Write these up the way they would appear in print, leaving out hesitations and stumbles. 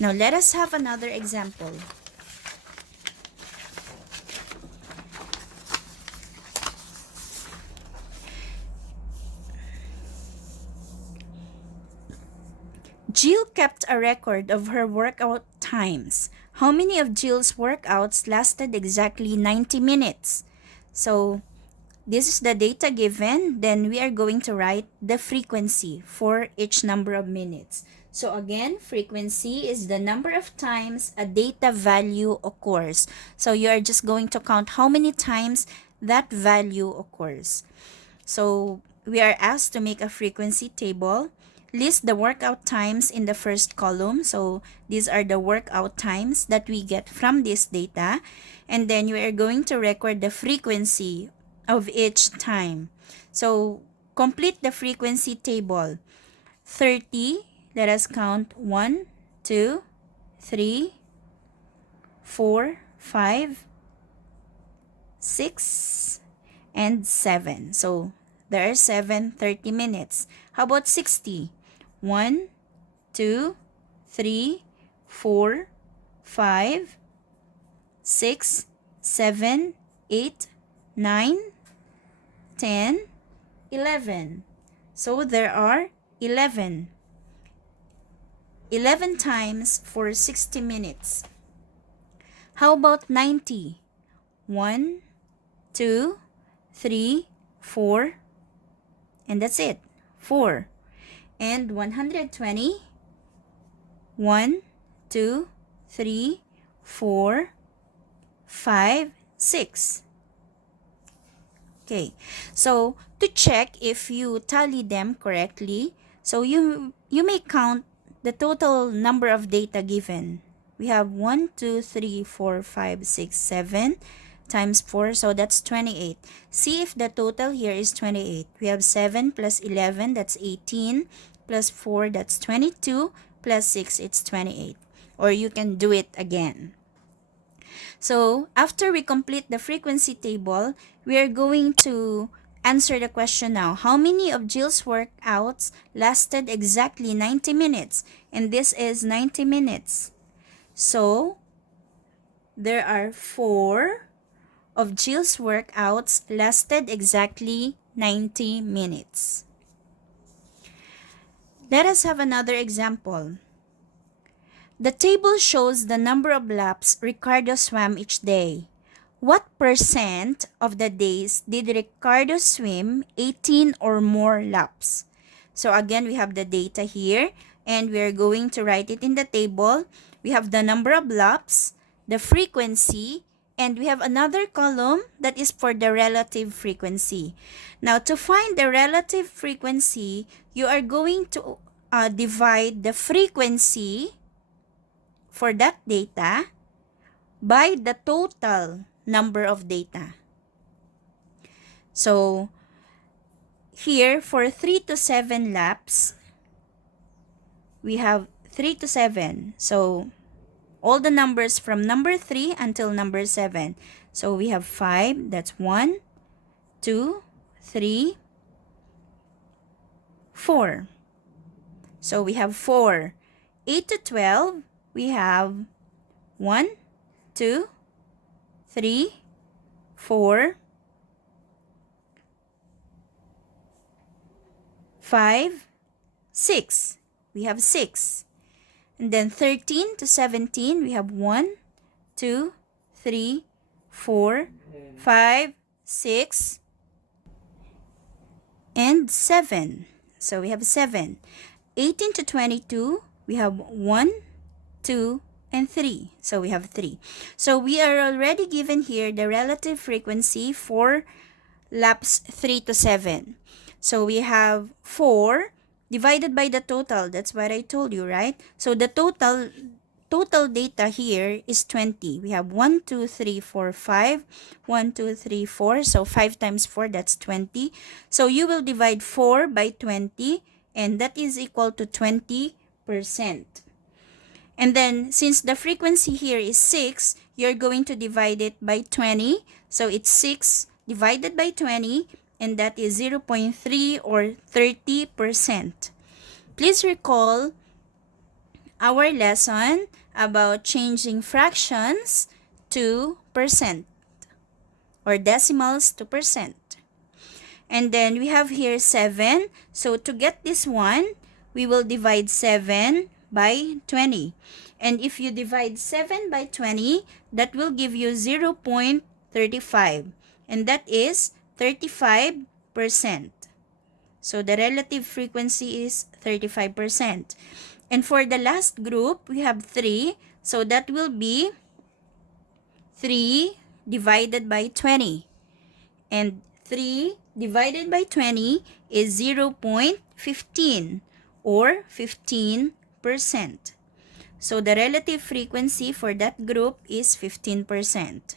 Now, let us have another example. Jill kept a record of her workout times. How many of Jill's workouts lasted exactly 90 minutes? So, this is the data given. Then we are going to write the frequency for each number of minutes. So again, frequency is the number of times a data value occurs. So you are just going to count how many times that value occurs. So we are asked to make a frequency table. List the workout times in the first column. So these are the workout times that we get from this data. And then we are going to record the frequency of each time. So complete the frequency table. 30, let us count 1, 2, 3, 4, 5, 6, and 7. So there are 7 30 minutes. How about 60? 1, 2, 3, 4, 5, 6, 7, 8, 9, 10, 11. So there are 11 times for 60 minutes. How about 90? 1, 2, 3, 4, and that's it. 4. And 120? 1, 2, 3, 4, 5, 6. Okay, so to check if you tally them correctly, so you may count the total number of data given. We have 1, 2, 3, 4, 5, 6, 7 times 4, so that's 28. See if the total here is 28. We have 7 plus 11, that's 18, plus 4, that's 22, plus 6, it's 28. Or you can do it again. So, after we complete the frequency table, we are going to answer the question now. How many of Jill's workouts lasted exactly 90 minutes? And this is 90 minutes. So, there are 4 of Jill's workouts lasted exactly 90 minutes. Let us have another example. The table shows the number of laps Ricardo swam each day. What percent of the days did Ricardo swim 18 or more laps? So again, we have the data here and we are going to write it in the table. We have the number of laps, the frequency, and we have another column that is for the relative frequency. Now, to find the relative frequency, you are going to divide the frequency for that data by the total number of data. So, here for 3 to 7 laps, we have 3 to 7. So, all the numbers from number 3 until number 7. So, we have 5, that's 1, 2, 3, 4. So, we have 4. 8 to 12, we have 1, 2, 3, 4, 5, 6. We have 6. And then 13 to 17, we have 1, 2, 3, 4, 5, 6, and 7. So we have 7. 18 to 22, we have 1, 2, and 3. So we have 3. So we are already given here the relative frequency for laps 3 to 7. So we have 4 divided by the total. That's what I told you, right? So the total data here is 20. We have 1, 2, 3, 4, 5. 1, 2, 3, 4. So 5 times 4, that's 20. So you will divide 4 by 20, and that is equal to 20%. And then, since the frequency here is 6, you're going to divide it by 20. So it's 6 divided by 20, and that is 0.3 or 30%. Please recall our lesson about changing fractions to percent or decimals to percent. And then we have here 7. So to get this one, we will divide 7 by 20. And if you divide 7 by 20, that will give you 0.35. And that is 35%. So the relative frequency is 35%. And for the last group, we have 3. So that will be 3 divided by 20. And 3 divided by 20 is 0.15 or 15%. So the relative frequency for that group is 15%.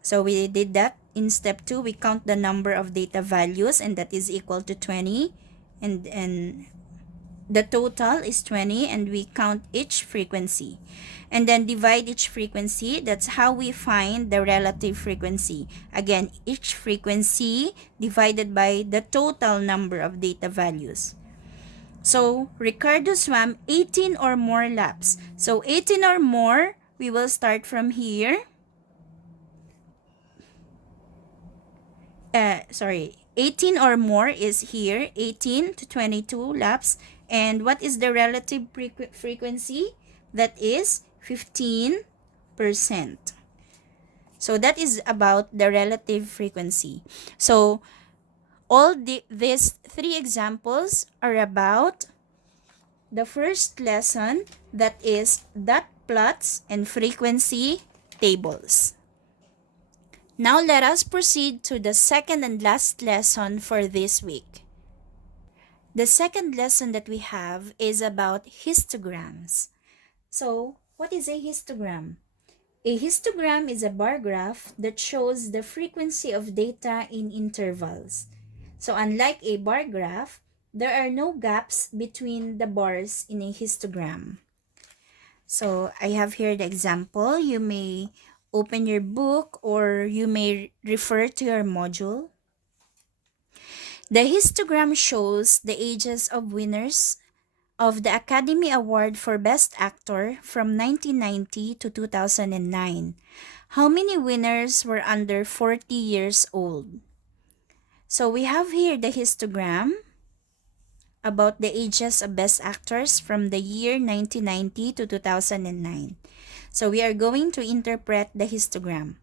So we did that in step 2. We count the number of data values and that is equal to 20. And the total is 20 and we count each frequency. And then divide each frequency. That's how we find the relative frequency. Again, each frequency divided by the total number of data values. So, Ricardo swam 18 or more laps. So, 18 or more, we will start from here. 18 or more is here, 18 to 22 laps. And what is the relative frequency? That is 15%. So that is about the relative frequency. So all these 3 examples are about the first lesson, that is dot plots and frequency tables. Now let us proceed to the second and last lesson for this week. The second lesson that we have is about histograms. So, what is a histogram? A histogram is a bar graph that shows the frequency of data in intervals. So, unlike a bar graph, there are no gaps between the bars in a histogram. So, I have here the example. You may open your book or you may refer to your module. The histogram shows the ages of winners of the Academy Award for Best Actor from 1990 to 2009. How many winners were under 40 years old? So we have here the histogram about the ages of best actors from the year 1990 to 2009. So we are going to interpret the histogram.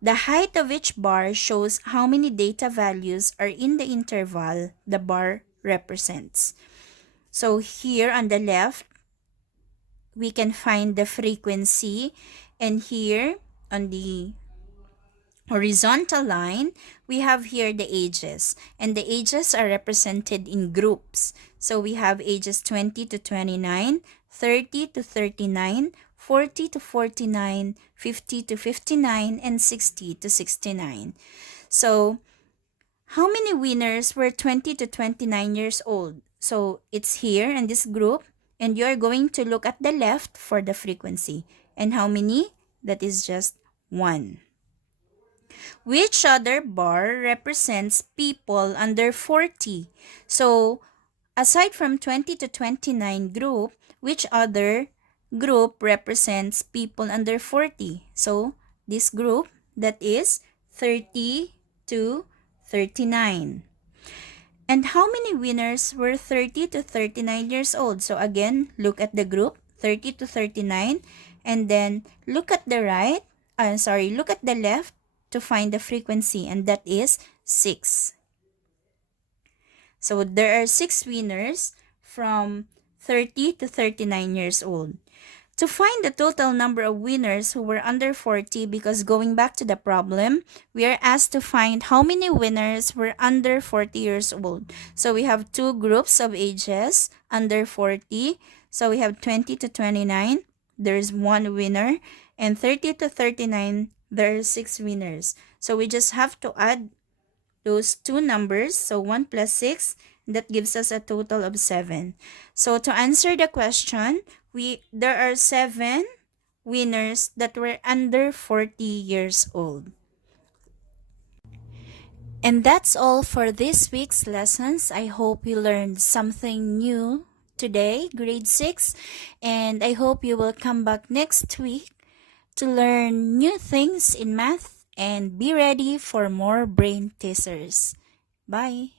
The height of each bar shows how many data values are in the interval the bar represents. So here on the left, we can find the frequency, and here on the horizontal line, we have here the ages, and the ages are represented in groups. So we have ages 20 to 29, 30 to 39, 40 to 49, 50 to 59, and 60 to 69. So, how many winners were 20 to 29 years old? So, it's here in this group, and you're going to look at the left for the frequency. And how many? That is just 1. Which other bar represents people under 40? So, aside from 20 to 29 group, which other group represents people under 40? So, this group, that is 30 to 39. And how many winners were 30 to 39 years old? So, again, look at the group, 30 to 39, and then look at the look at the left to find the frequency, and that is 6. So, there are 6 winners from 30 to 39 years old. To find the total number of winners who were under 40, because going back to the problem, we are asked to find how many winners were under 40 years old. So we have 2 groups of ages under 40. So we have 20 to 29, there's 1 winner, and 30 to 39, there are 6 winners. So we just have to add those 2 numbers, so 1 plus 6, that gives us a total of 7. So to answer the question, there are 7 winners that were under 40 years old. And that's all for this week's lessons. I hope you learned something new today, grade 6, and I hope you will come back next week to learn new things in math and be ready for more brain teasers. Bye.